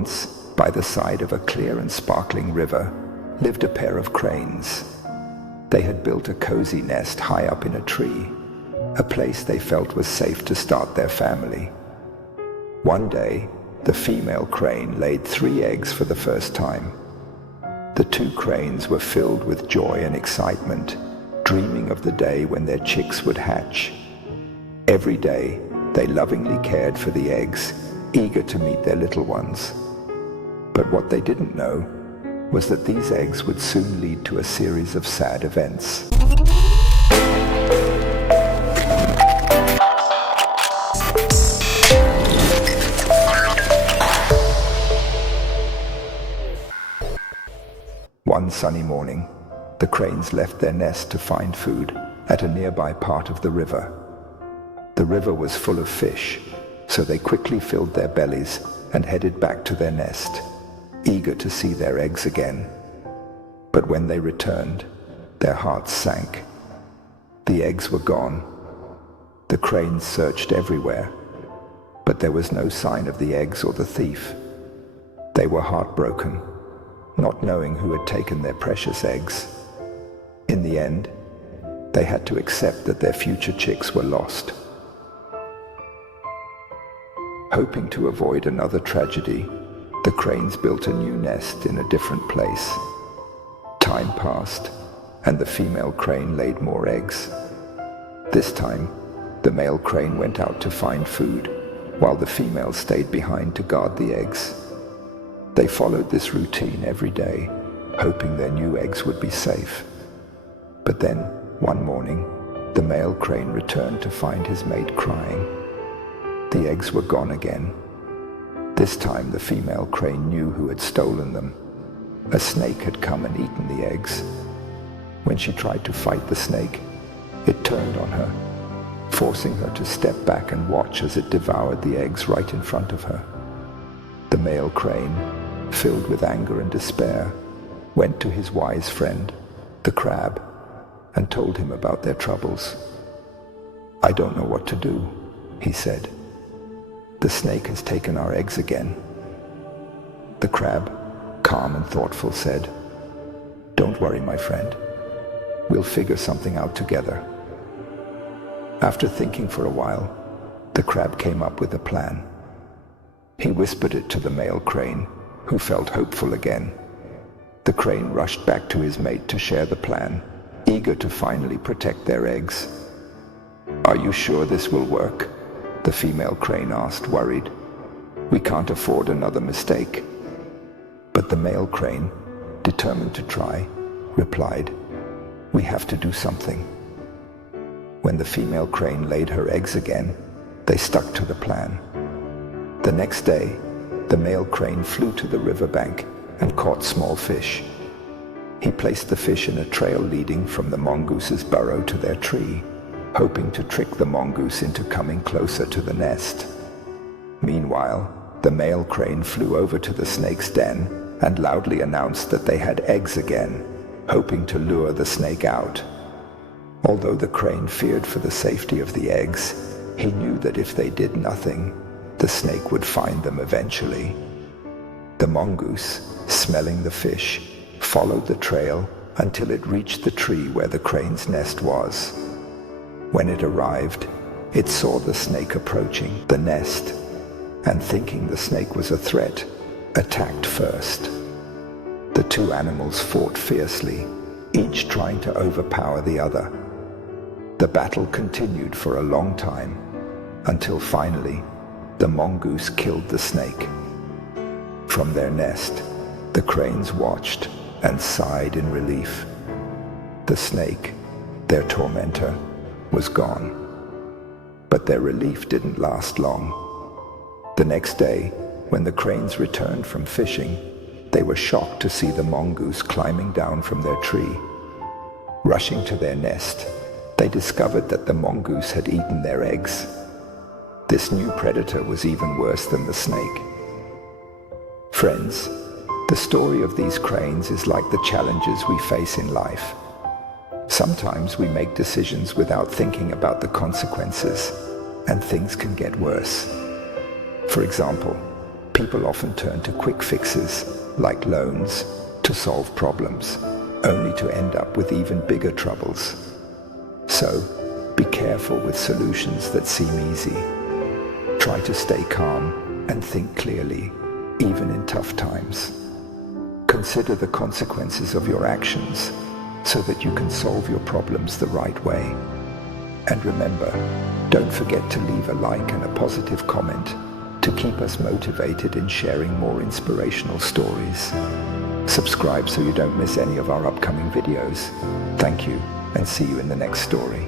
Once, by the side of a clear and sparkling river, lived a pair of cranes. They had built a cozy nest high up in a tree, a place they felt was safe to start their family. One day, the female crane laid 3 eggs for the first time. The 2 cranes were filled with joy and excitement, dreaming of the day when their chicks would hatch. Every day, they lovingly cared for the eggs, eager to meet their little ones. But what they didn't know was that these eggs would soon lead to a series of sad events. One sunny morning, the cranes left their nest to find food at a nearby part of the river. The river was full of fish, so they quickly filled their bellies and headed back to their nest, eager to see their eggs again. But when they returned, their hearts sank. The eggs were gone. The cranes searched everywhere, but there was no sign of the eggs or the thief. They were heartbroken, not knowing who had taken their precious eggs. In the end, they had to accept that their future chicks were lost. Hoping to avoid another tragedy, the cranes built a new nest in a different place. Time passed, and the female crane laid more eggs. This time, the male crane went out to find food, while the female stayed behind to guard the eggs. They followed this routine every day, hoping their new eggs would be safe. But then, one morning, the male crane returned to find his mate crying. The eggs were gone again. This time the female crane knew who had stolen them. A snake had come and eaten the eggs. When she tried to fight the snake, it turned on her, forcing her to step back and watch as it devoured the eggs right in front of her. The male crane, filled with anger and despair, went to his wise friend, the crab, and told him about their troubles. "I don't know what to do," he said. "The snake has taken our eggs again." The crab, calm and thoughtful, said, "Don't worry, my friend. We'll figure something out together." After thinking for a while, the crab came up with a plan. He whispered it to the male crane, who felt hopeful again. The crane rushed back to his mate to share the plan, eager to finally protect their eggs. "Are you sure this will work?" the female crane asked, worried. "We can't afford another mistake." But the male crane, determined to try, replied, "We have to do something." When the female crane laid her eggs again, they stuck to the plan. The next day, the male crane flew to the riverbank and caught small fish. He placed the fish in a trail leading from the mongoose's burrow to their tree, hoping to trick the mongoose into coming closer to the nest. Meanwhile, the male crane flew over to the snake's den and loudly announced that they had eggs again, hoping to lure the snake out. Although the crane feared for the safety of the eggs, he knew that if they did nothing, the snake would find them eventually. The mongoose, smelling the fish, followed the trail until it reached the tree where the crane's nest was. When it arrived, it saw the snake approaching the nest, and thinking the snake was a threat, attacked first. The 2 animals fought fiercely, each trying to overpower the other. The battle continued for a long time, until finally, the mongoose killed the snake. From their nest, the cranes watched and sighed in relief. The snake, their tormentor, was gone. But their relief didn't last long. The next day, when the cranes returned from fishing, they were shocked to see the mongoose climbing down from their tree. Rushing to their nest, they discovered that the mongoose had eaten their eggs. This new predator was even worse than the snake. Friends, the story of these cranes is like the challenges we face in life. Sometimes we make decisions without thinking about the consequences, and things can get worse. For example, People often turn to quick fixes, like loans, to solve problems, only to end up with even bigger troubles. So, be careful with solutions that seem easy. Try to stay calm and think clearly, even in tough times. Consider the consequences of your actions so that you can solve your problems the right way. And remember, don't forget to leave a like and a positive comment to keep us motivated in sharing more inspirational stories. Subscribe so you don't miss any of our upcoming videos. Thank you, and see you in the next story.